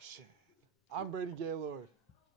Discussion. I'm Brady Gaylord.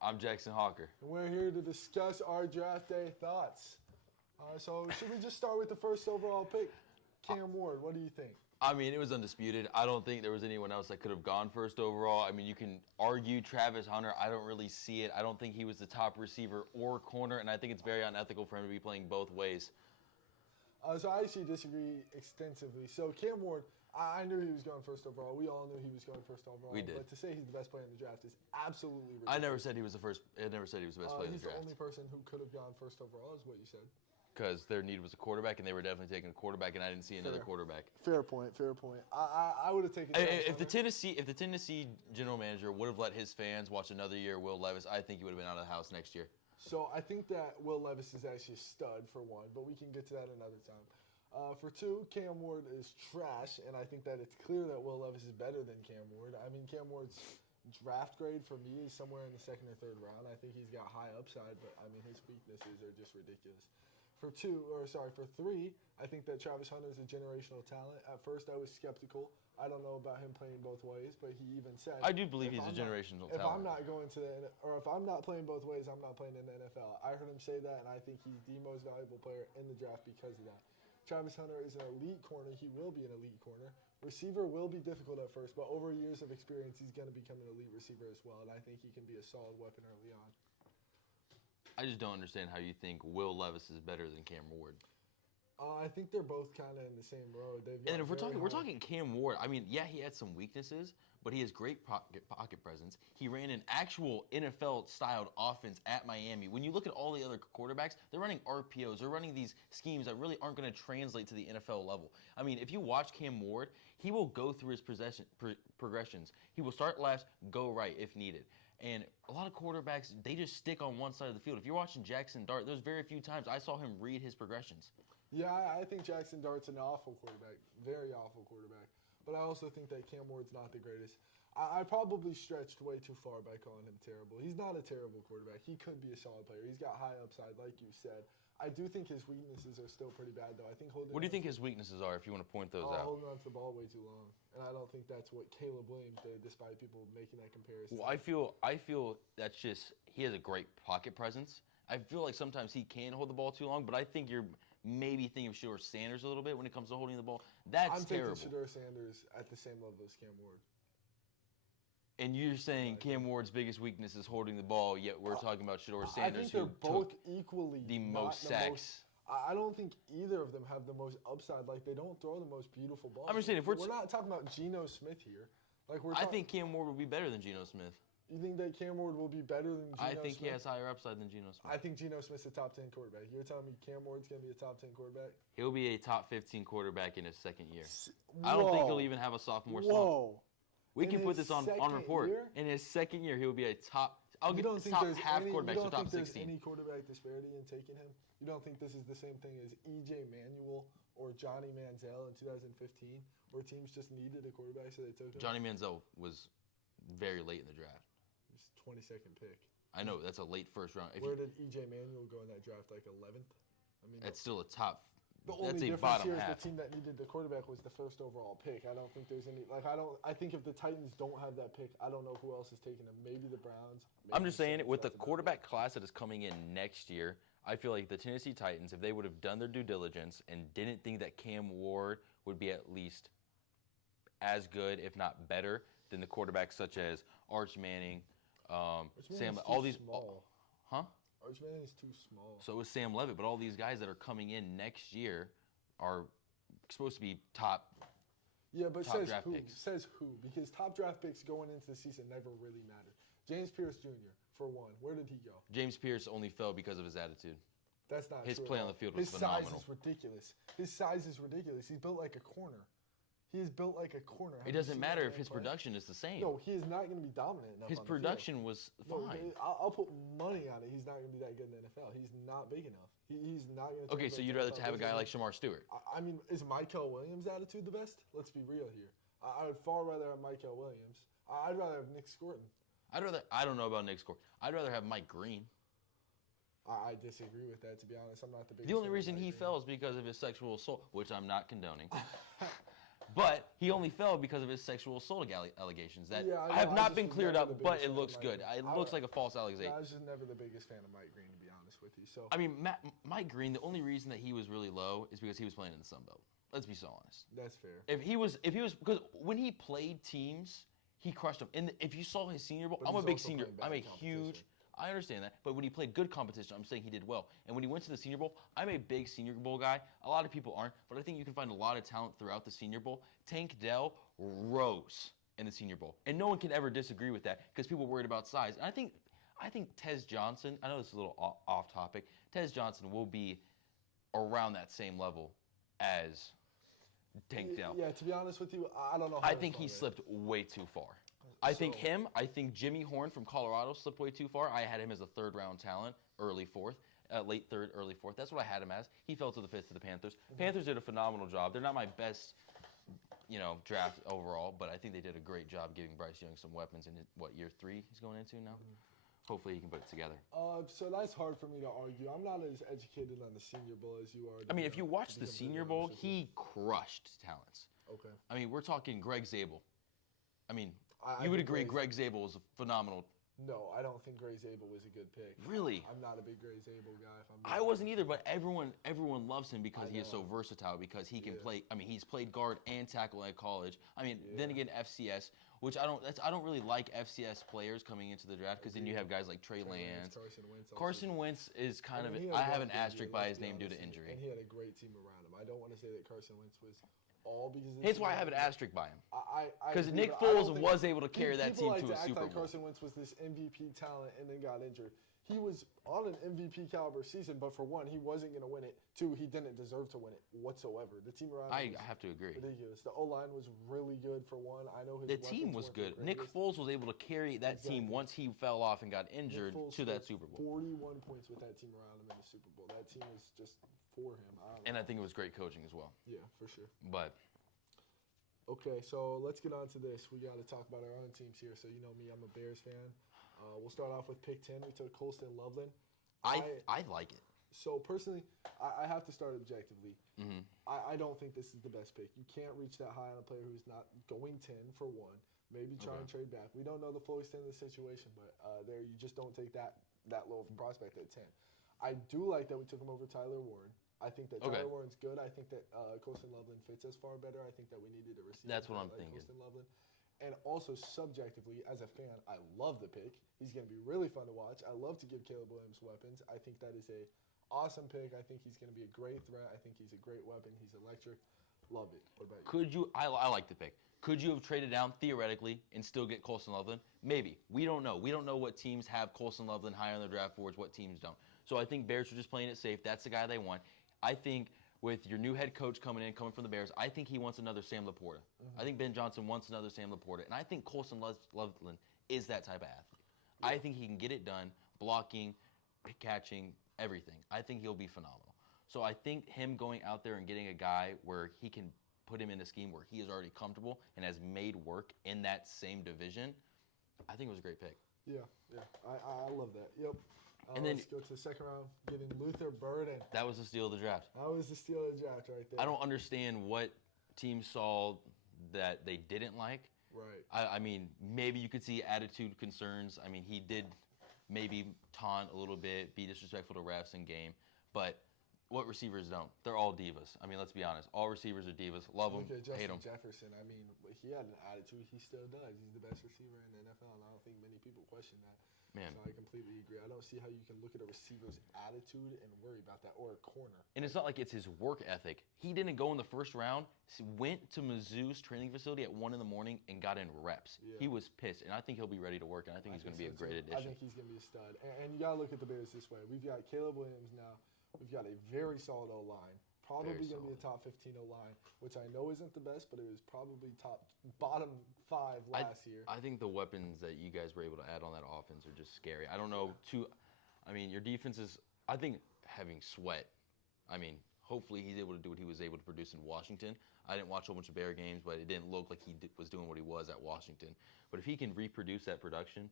I'm Jackson Hawker. And we're here to discuss our draft day thoughts. So should we just start with the first overall pick? Cam Ward, what do you think? I mean, it was undisputed. I don't think there was anyone else that could have gone first overall. I mean, you can argue Travis Hunter. I don't really see it. I don't think he was the top receiver or corner, and I think it's very unethical for him to be playing both ways. So I actually disagree extensively. So Cam Ward, I knew he was going first overall. We all knew he was going first overall. We did. But to say he's the best player in the draft is absolutely ridiculous. I never said he was the first. I never said he was the best player in the He's the draft. only person who could have gone first overall, is what you said. Because their need was a quarterback, and they were definitely taking a quarterback, and I didn't see another quarterback. Fair point. I would have taken. If the Tennessee general manager would have let his fans watch another year of Will Levis, I think he would have been out of the house next year. So I think that Will Levis is actually a stud for one, but we can get to that another time. For two, Cam Ward is trash, and I think that it's clear that Will Levis is better than Cam Ward. I mean, Cam Ward's draft grade for me is somewhere in the second or third round. I think he's got high upside, but I mean, his weaknesses are just ridiculous. For three, I think that Travis Hunter is a generational talent. At first, I was skeptical. I don't know about him playing both ways, but he even said, I do believe he's a generational talent. If I'm not going to if I'm not playing both ways, I'm not playing in the NFL. I heard him say that, and I think he's the most valuable player in the draft because of that. Travis Hunter is an elite corner. He will be an elite corner. Receiver will be difficult at first, but over years of experience, he's going to become an elite receiver as well, and I think he can be a solid weapon early on. I just don't understand how you think Will Levis is better than Cam Ward. I think they're both kind of in the same road. And if we're talking Cam Ward, I mean, yeah, he had some weaknesses, but he has great pocket presence. He ran an actual NFL-styled offense at Miami. When you look at all the other quarterbacks, they're running RPOs. They're running these schemes that really aren't going to translate to the NFL level. I mean, if you watch Cam Ward, he will go through his progressions. He will start left, go right if needed. And a lot of quarterbacks, they just stick on one side of the field. If you're watching Jackson Dart, there's very few times I saw him read his progressions. Yeah, I think Jackson Dart's an awful quarterback, very awful quarterback. But I also think that Cam Ward's not the greatest. I probably stretched way too far by calling him terrible. He's not a terrible quarterback. He could be a solid player. He's got high upside, like you said. I do think his weaknesses are still pretty bad, though. I think What do you think his weaknesses are, if you want to point those out? Holding on to the ball way too long. And I don't think that's what Caleb Williams did, despite people making that comparison. Well, I feel that's just he has a great pocket presence. I feel like sometimes he can hold the ball too long, but I think you're maybe thinking of Shedeur Sanders a little bit when it comes to holding the ball. That's terrible. I'm taking Shedeur Sanders at the same level as Cam Ward. And you're saying Cam Ward's biggest weakness is holding the ball, yet we're talking about Shedeur Sanders, I think they're both equally the most sacks. I don't think either of them have the most upside. Like, they don't throw the most beautiful balls. I'm just saying, if we're not talking about Geno Smith here. I think Cam Ward would be better than Geno Smith. You think that Cam Ward will be better than Geno Smith? I think he has higher upside than Geno Smith. I think Geno Smith's a top 10 quarterback. You're telling me Cam Ward's going to be a top 10 quarterback? He'll be a top 15 quarterback in his second year. I don't think he'll even have a sophomore slump. We can put this on report. Year? In his second year, he'll be a top. I'll give the top half quarterback to top 16. You don't think there's any quarterback disparity in taking him? You don't think this is the same thing as E.J. Manuel or Johnny Manziel in 2015, where teams just needed a quarterback, so they took him? Johnny Manziel was very late in the draft. He was 22nd pick. I know, that's a late first round. Where did E.J. Manuel go in that draft, like 11th? I mean, that's still a top. The only difference here is the team that needed the quarterback was the first overall pick. I don't think there's any I think if the Titans don't have that pick, I don't know who else is taking them. Maybe the Browns. I'm just saying, with the quarterback class that is coming in next year, I feel like the Tennessee Titans, if they would have done their due diligence and didn't think that Cam Ward would be at least as good, if not better, than the quarterbacks such as Arch Manning, Sam, all these, Arch Manning is too small. So is Sam Levitt, but all these guys that are coming in next year are supposed to be top. Yeah, but draft picks. Says who? Because top draft picks going into the season never really mattered. James Pierce Jr., for one, where did he go? James Pierce only fell because of his attitude. That's not true. His play on the field was phenomenal. His size is ridiculous. He's built like a corner. He is built like a corner. It doesn't matter if his production is the same. No, he is not going to be dominant enough. His production was fine. No, I'll put money on it. He's not going to be that good in the NFL. He's not big enough. He's not going to. Okay, so you'd rather have a guy like Shamar Stewart? I mean, is Michael Williams' attitude the best? Let's be real here. I would far rather have Michael Williams. I'd rather have Nick Scorton. I don't know about Nick Scorton. I'd rather have Mike Green. I disagree with that, to be honest. I'm not the biggest. The only reason he fell is because of his sexual assault, which I'm not condoning. But he only fell because of his sexual assault allegations that Yeah, I have know, I not just been was cleared never the up, but biggest it fan looks of good. Mike It Green. looks like a false accusation. I was just never the biggest fan of Mike Green, to be honest with you. So I mean, Mike Green, the only reason that he was really low is because he was playing in the Sun Belt. Let's be so honest. that's fair. If he was, because when he played teams, he crushed them. And if you saw his Senior Bowl, But I'm a he's big also senior. playing bad I'm a competition. huge. I understand that, but when he played good competition, I'm saying he did well. And when he went to the Senior Bowl, I'm a big Senior Bowl guy. A lot of people aren't, but I think you can find a lot of talent throughout the Senior Bowl. Tank Dell rose in the Senior Bowl, and no one can ever disagree with that because people are worried about size. And I think Tez Johnson. I know this is a little off topic. Tez Johnson will be around that same level as Tank Dell. Yeah, to be honest with you, I don't know. How I to think he respond to slipped way too far. I think So- him. I think Jimmy Horn from Colorado slipped way too far. I had him as a third-round talent, early fourth, late third, early fourth. That's what I had him as. He fell to the fifth to the Panthers. Panthers did a phenomenal job. They're not my best, draft overall, but I think they did a great job giving Bryce Young some weapons in year 3 he's going into now. Hopefully he can put it together. So that's hard for me to argue. I'm not as educated on the Senior Bowl as you are. I mean, if you watch the to be Senior completely Bowl, honest with you. he crushed talents. Okay. I mean, we're talking Greg Zabel. I mean, I you would think agree Greg Zabel is a phenomenal. No, I don't think Gray Zabel was a good pick. Really? I'm not a big Gray Zabel guy. If I'm I being wasn't honest. either, but everyone loves him because I he is so know. versatile. Because he can Yeah. play. I mean, he's played guard and tackle at college. I mean, then Yeah. again, FCS, which I don't really like FCS players coming into the draft because then you have guys like Trey Lance. Carson Wentz. also. Carson Wentz is kind I mean, he of. had I a have rough an debut, asterisk by let's his be name due to honest, injury. And he had a great team around him. I don't want to say that Carson Wentz was all because of That's why I have team an around him. asterisk by him. Because Because Nick Foles was able to carry that team like to a act Super like Bowl. Carson Wentz was this MVP talent and then got injured. He was on an MVP caliber season, but for one, he wasn't going to win it. Two, he didn't deserve to win it whatsoever. The team around him I have to agree. was ridiculous. The O-line was really good for one. I know his The team weapons was weren't the good. Nick greatest. Foles was able to carry that team Exactly. once he fell off and got Nick injured Foles to that scored Super Bowl. 41 points with that team around him in the Super Bowl. That team was just for him. I don't And know. I think it was great coaching as well. Yeah, for sure. But Okay, so let's get on to this. We got to talk about our own teams here. So you know me, I'm a Bears fan. We'll start off with pick 10. We took Colston Loveland. I like it. So personally, I have to start objectively. Mhm. I don't think this is the best pick. You can't reach that high on a player who's not going 10 for one. Maybe try and trade back. We don't know the full extent of the situation, but there you just don't take that low of a prospect at 10. I do like that we took him over Tyler Warren. I think that Okay. Tyler Warren's good. I think that Colston Loveland fits us far better. I think that we needed a receiver. That's what I'm like thinking. Colston Loveland. And also subjectively, as a fan, I love the pick. He's going to be really fun to watch. I love to give Caleb Williams weapons. I think that is a awesome pick. I think he's going to be a great threat. I think he's a great weapon. He's electric. Love it. What about you? Could you? I like the pick. Could you have traded down theoretically and still get Colston Loveland? Maybe. We don't know. We don't know what teams have Colston Loveland high on their draft boards, what teams don't. So I think Bears are just playing it safe. That's the guy they want. I think with your new head coach coming from the Bears, I think he wants another Sam Laporta. I think Ben Johnson wants another Sam Laporta. And I think Colston Loveland is that type of athlete. I think he can get it done, blocking, catching, everything. I think he'll be phenomenal. So I think him going out there and getting a guy where he can put him in a scheme where he is already comfortable and has made work in that same division, I think it was a great pick. Yeah. I love that. Yep. And then- let's go to the second round, getting Luther Burden. That was the steal of the draft. That was the steal of the draft right there. I don't understand what teams saw that they didn't like. Right. I mean, maybe you could see attitude concerns. I mean, he did maybe taunt a little bit, be disrespectful to refs in game, but what receivers don't? They're all divas. I mean, let's be honest. All receivers are divas. Love them, Look at hate Justin them. Jefferson. I mean, he had an attitude. He still does. He's the best receiver in the NFL, and I don't think many people question that. Man. So I completely agree. I don't see how you can look at a receiver's attitude and worry about that, or a corner. And it's not like it's his work ethic. He didn't go in the first round, went to Mizzou's training facility at 1 in the morning and got in reps. Yeah. He was pissed, and I think he'll be ready to work, and I think he's going to be a so, great too. I addition. think he's going to be a stud. And you got to look at the Bears this way. We've got Caleb Williams now. We've got a very solid O-line. Probably Very going to be a solid. top 15 O-line, which I know isn't the best, but it was probably bottom 5 last year. I think the weapons that you guys were able to add on that offense are just scary. I don't know. I mean, your defense is. I think having Sweat. I mean, hopefully he's able to do what he was able to produce in Washington. I didn't watch a whole bunch of Bear games, but it didn't look like he was doing what he was at Washington. But if he can reproduce that production,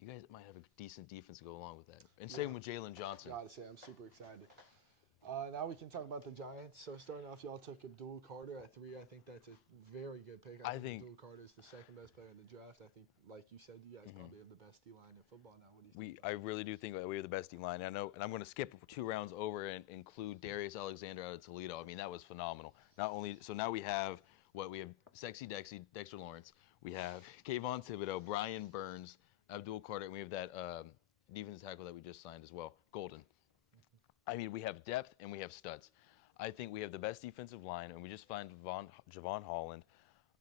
you guys might have a decent defense to go along with that. And same with Jalen Johnson. Gotta say, I'm super excited. Now we can talk about the Giants. So starting off, y'all took Abdul Carter at 3. I think that's a very good pick. I think Abdul Carter is the second best player in the draft. I think, like you said, you guys probably have the best D line in football now. What do you think? I really do think that we have the best D line. I know, and I'm going to skip 2 rounds over and include Darius Alexander out of Toledo. I mean, that was phenomenal. Not only so now we have Sexy Dexter Lawrence. We have Kayvon Thibodeau, Brian Burns, Abdul Carter, and we have that defensive tackle that we just signed as well, Golden. I mean, we have depth and we have studs. I think we have the best defensive line, and we just signed Javon Holland.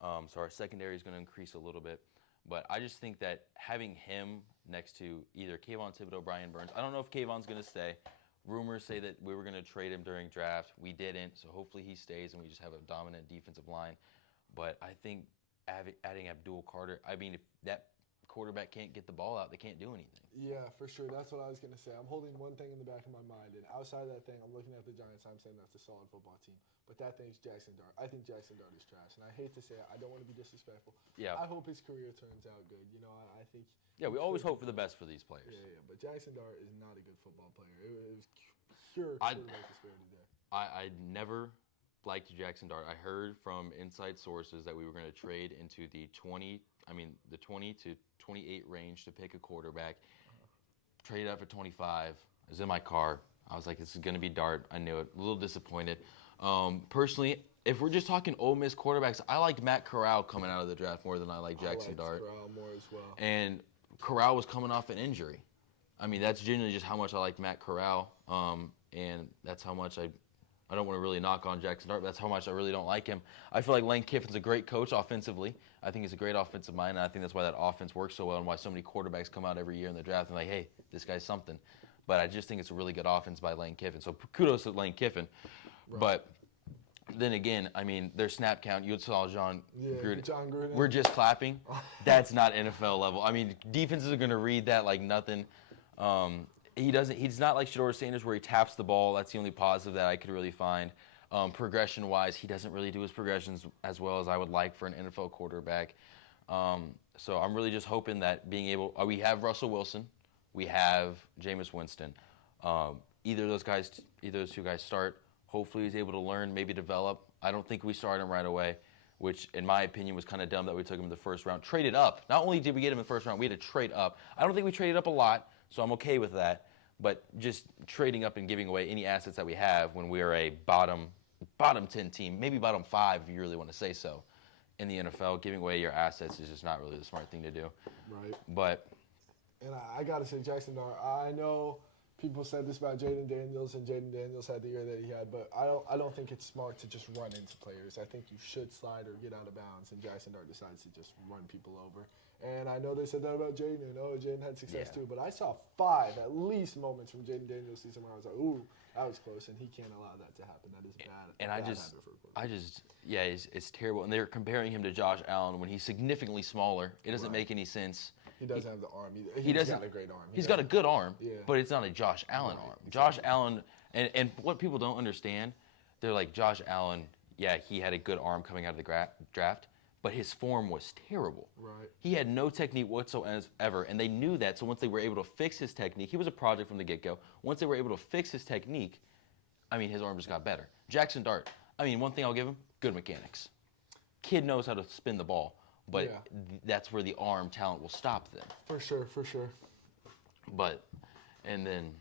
So our secondary is going to increase a little bit. But I just think that having him next to either Kayvon Thibodeau, Brian Burns, I don't know if Kayvon's going to stay. Rumors say that we were going to trade him during draft. We didn't, so hopefully he stays and we just have a dominant defensive line. But I think adding Abdul Carter, I mean, if that quarterback can't get the ball out, they can't do anything. Yeah, for sure. That's what I was going to say. I'm holding one thing in the back of my mind, and outside of that thing, I'm looking at the Giants. I'm saying that's a solid football team. But that thing's Jackson Dart. I think Jackson Dart is trash, and I hate to say it. I don't want to be disrespectful. Yeah. I hope his career turns out good. You know, I think. Yeah, we always hope for the best for these players. Yeah. But Jackson Dart is not a good football player. It was pure quarterback disparity there. I never liked Jackson Dart. I heard from inside sources that we were going to trade into the 20 to 28 range to pick a quarterback. Traded up for 25. I was in my car. I was like, this is going to be Dart. I knew it. A little disappointed. Personally, if we're just talking Ole Miss quarterbacks, I liked Matt Corral coming out of the draft more than I like Jackson Dart. Corral more as well. And Corral was coming off an injury. I mean, that's genuinely just how much I like Matt Corral. And that's how much I don't want to really knock on Jackson Dart, but that's how much I really don't like him. I feel like Lane Kiffin's a great coach offensively. I think he's a great offensive mind, and I think that's why that offense works so well and why so many quarterbacks come out every year in the draft and like, hey, this guy's something. But I just think it's a really good offense by Lane Kiffin. So kudos to Lane Kiffin. Right. But then again, I mean, their snap count, you saw John Gruden. We're just clapping. That's not NFL level. I mean, defenses are going to read that like nothing. He's not like Shedeur Sanders where he taps the ball. That's the only positive that I could really find. Progression-wise, he doesn't really do his progressions as well as I would like for an NFL quarterback. So I'm really just hoping that we have Russell Wilson, we have Jameis Winston. Either of those 2 guys start. Hopefully he's able to learn, maybe develop. I don't think we start him right away, which in my opinion was kind of dumb that we took him in the first round. Traded up. Not only did we get him in the first round, we had to trade up. I don't think we traded up a lot, so I'm okay with that. But just trading up and giving away any assets that we have when we are a bottom 10 team, maybe bottom 5 if you really want to say so, in the NFL, giving away your assets is just not really the smart thing to do. Right. But. And I got to say, Jackson Dart, I know people said this about Jaden Daniels, and Jaden Daniels had the year that he had, but I don't think it's smart to just run into players. I think you should slide or get out of bounds, and Jackson Dart decides to just run people over. And I know they said that about Jaden, and Jaden had success too, but I saw 5 at least moments from Jaden Daniels season where I was like, ooh, that was close, and he can't allow that to happen. That is bad. And it's terrible. And they're comparing him to Josh Allen when he's significantly smaller. It doesn't make any sense. He doesn't have the arm. He's got a great arm. He's got a good arm, but it's not a Josh Allen arm. Exactly. Josh Allen, and what people don't understand, they're like, Josh Allen, yeah, he had a good arm coming out of the draft, but his form was terrible. Right. He had no technique whatsoever, and they knew that. So once they were able to fix his technique, he was a project from the get-go. Once they were able to fix his technique, I mean, his arm just got better. Jackson Dart, I mean, one thing I'll give him, good mechanics. Kid knows how to spin the ball, but that's where the arm talent will stop them. For sure. But, and then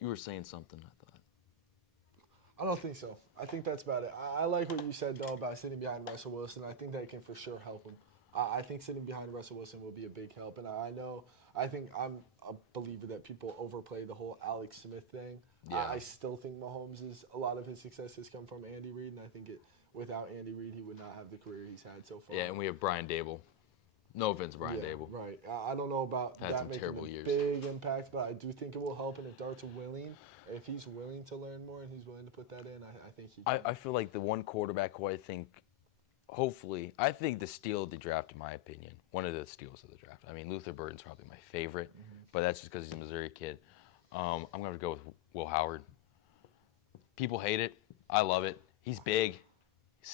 you were saying something, I thought. I don't think so. I think that's about it. I like what you said, though, about sitting behind Russell Wilson. I think that can for sure help him. I think sitting behind Russell Wilson will be a big help. And I think I'm a believer that people overplay the whole Alex Smith thing. Yeah. I still think Mahomes a lot of his success has come from Andy Reid, and I think without Andy Reid, he would not have the career he's had so far. Yeah, and we have Brian Dable. No offense, Brian Dable. Right. I don't know about that making a big impact, but I do think it will help. And if Dart's willing, if he's willing to learn more and he's willing to put that in, I think he can. I feel like the one quarterback who I think, I think the steal of the draft, in my opinion, one of the steals of the draft. I mean, Luther Burden's probably my favorite, but that's just because he's a Missouri kid. I'm going to go with Will Howard. People hate it. I love it. He's big.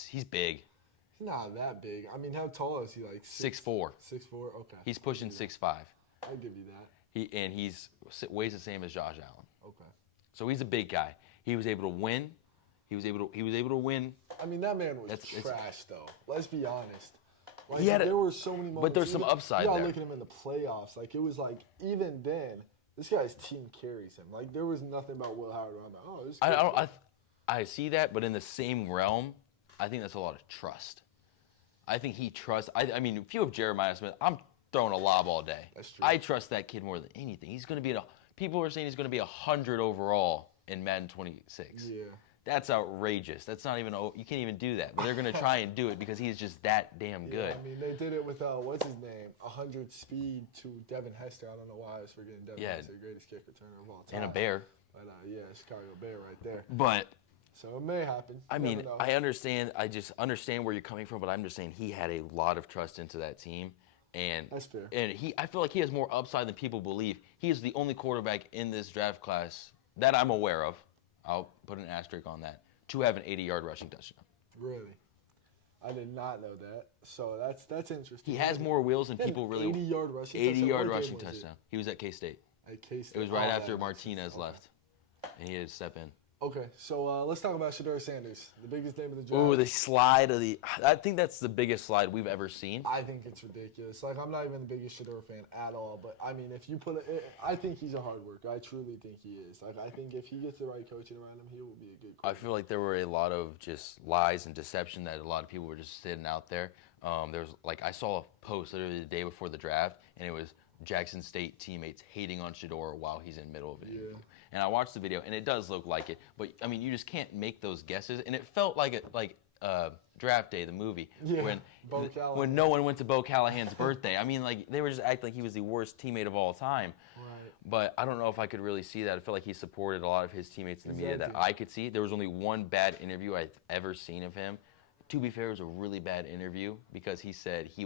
He's big. He's not that big. I mean, how tall is he? Like 6'4". 6'4", okay. He's pushing 6'5". I'll give you that. He weighs the same as Josh Allen. Okay. So he's a big guy. He was able to win. He was able to win. I mean, that man was It's- trash, though. Let's be honest. Like, He had there were so many moments. but there's some even- upside You gotta there. look at him in the playoffs. Like, it was like, even then, this guy's team carries him. Like, there was nothing about Will Howard where I'm like, oh, this I kid's don't. good. I see that, but in the same realm, I think that's a lot of trust. I think he trusts. I mean, if you have Jeremiah Smith, I'm throwing a lob all day. That's true. I trust that kid more than anything. He's going to be people are saying he's going to be 100 overall in Madden 26. Yeah. That's outrageous. That's not even. You can't even do that. But they're going to try and do it because he's just that damn good. I mean, they did it with, what's his name? 100 speed to Devin Hester. I don't know why I was forgetting Devin Yeah. Hester, greatest kick returner of all time. And a bear. But, yeah, Chicago Bear right there. But So it may happen. I You mean, never know. I understand. I just understand where you're coming from, but I'm just saying he had a lot of trust into that team, and That's fair. And I feel like he has more upside than people believe. He is the only quarterback in this draft class that I'm aware of. I'll put an asterisk on that to have an 80-yard rushing touchdown. Really? I did not know that. So that's interesting. He has more wheels than He had people an really. 80-yard rushing touchdown. 80-yard What game rushing was it? touchdown. He was at K-State. At K-State. It was right Oh, after that- Martinez okay. left, and he had to step in. Okay, so let's talk about Shedeur Sanders, the biggest name of the draft. Ooh, the slide of the. I think that's the biggest slide we've ever seen. I think it's ridiculous. Like, I'm not even the biggest Shedeur fan at all, but I mean, if you put it, I think he's a hard worker. I truly think he is. Like, I think if he gets the right coaching around him, he will be a good I quarterback. feel like there were a lot of just lies and deception that a lot of people were just sitting out there. There was like I saw a post literally the day before the draft, and it was Jackson State teammates hating on Shedeur while he's in middle of it. Yeah. And I watched the video, and it does look like it. But I mean, you just can't make those guesses. And it felt like Draft Day, the movie, Yeah, when Bo Callahan. when no one went to Bo Callahan's birthday. I mean, like they were just acting like he was the worst teammate of all time. Right. But I don't know if I could really see that. I feel like he supported a lot of his teammates in the media that Exactly. I could see. There was only one bad interview I've ever seen of him. To be fair, it was a really bad interview because he said he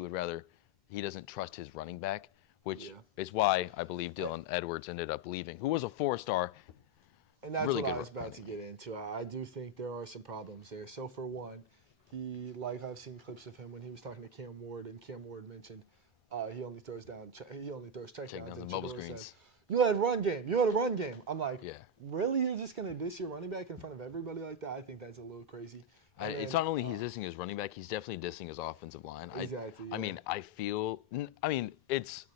doesn't trust his running back, which Yeah. is why I believe Dylan Edwards ended up leaving, who was a 4-star. And that's Really what I good was about to get into. I do think there are some problems there. So for one, I've seen clips of him when he was talking to Cam Ward, and Cam Ward mentioned he only throws checkdowns. Check downs and and bubble Shedeur screens. said, You had a run game. I'm like, Yeah. really? You're just gonna diss your running back in front of everybody like that? I think that's a little crazy. And It's then, not only he's dissing his running back, he's definitely dissing his offensive line. Exactly, I mean, it's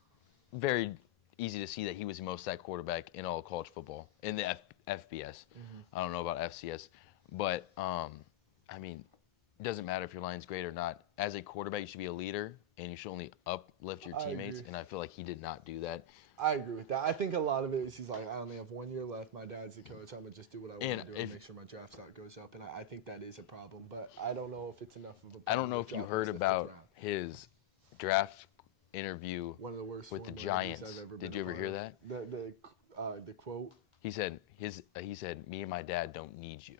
very easy to see that he was the most sacked quarterback in all of college football in the FBS. I don't know about FCS, but I mean, it doesn't matter if your line's great or not. As a quarterback, you should be a leader, and you should only uplift your I teammates. agree. And I feel like he did not do that. I agree with that. I think a lot of it is he's like, I only have 1 year left. My dad's the coach. I'm gonna just do what I want And to do and if- make sure my draft stock goes up. And I think that is a problem. But I don't know if it's enough of a problem. I don't know to if you drop heard him to the about fifth his draft interview. round. One of the worst with the formal interviews Giants. I've ever Did been you a ever part hear of. that? The quote. He said me and my dad don't need you.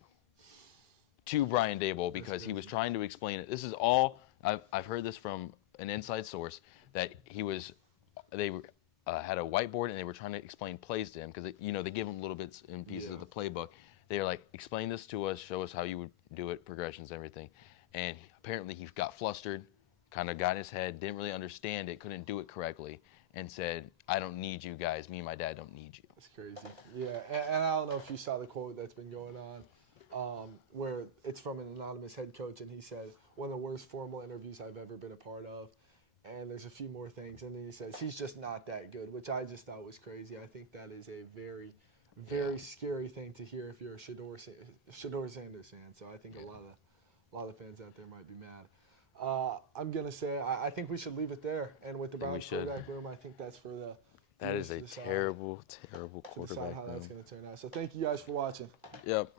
To Brian Dable because he was trying to explain it. This is all I've heard this from an inside source that they had a whiteboard and they were trying to explain plays to him because they give him little bits and pieces of Yeah. the playbook. They were like, explain this to us, show us how you would do it, progressions, everything. And apparently he got flustered, kind of got in his head, didn't really understand it, couldn't do it correctly, and said, I don't need you guys. Me and my dad don't need you. That's crazy. Yeah, and I don't know if you saw the quote that's been going on, where it's from an anonymous head coach, and he said, one of the worst formal interviews I've ever been a part of. And there's a few more things, and then he says he's just not that good, which I just thought was crazy. I think that is a very, very scary thing to hear if you're a Shedeur Sanders fan. So I think a lot of fans out there might be mad. I'm gonna say I think we should leave it there. And with the think we Browns should. quarterback room, I think that's for the That is to a decide- terrible to decide quarterback how that's room. gonna turn out. So thank you guys for watching. Yep.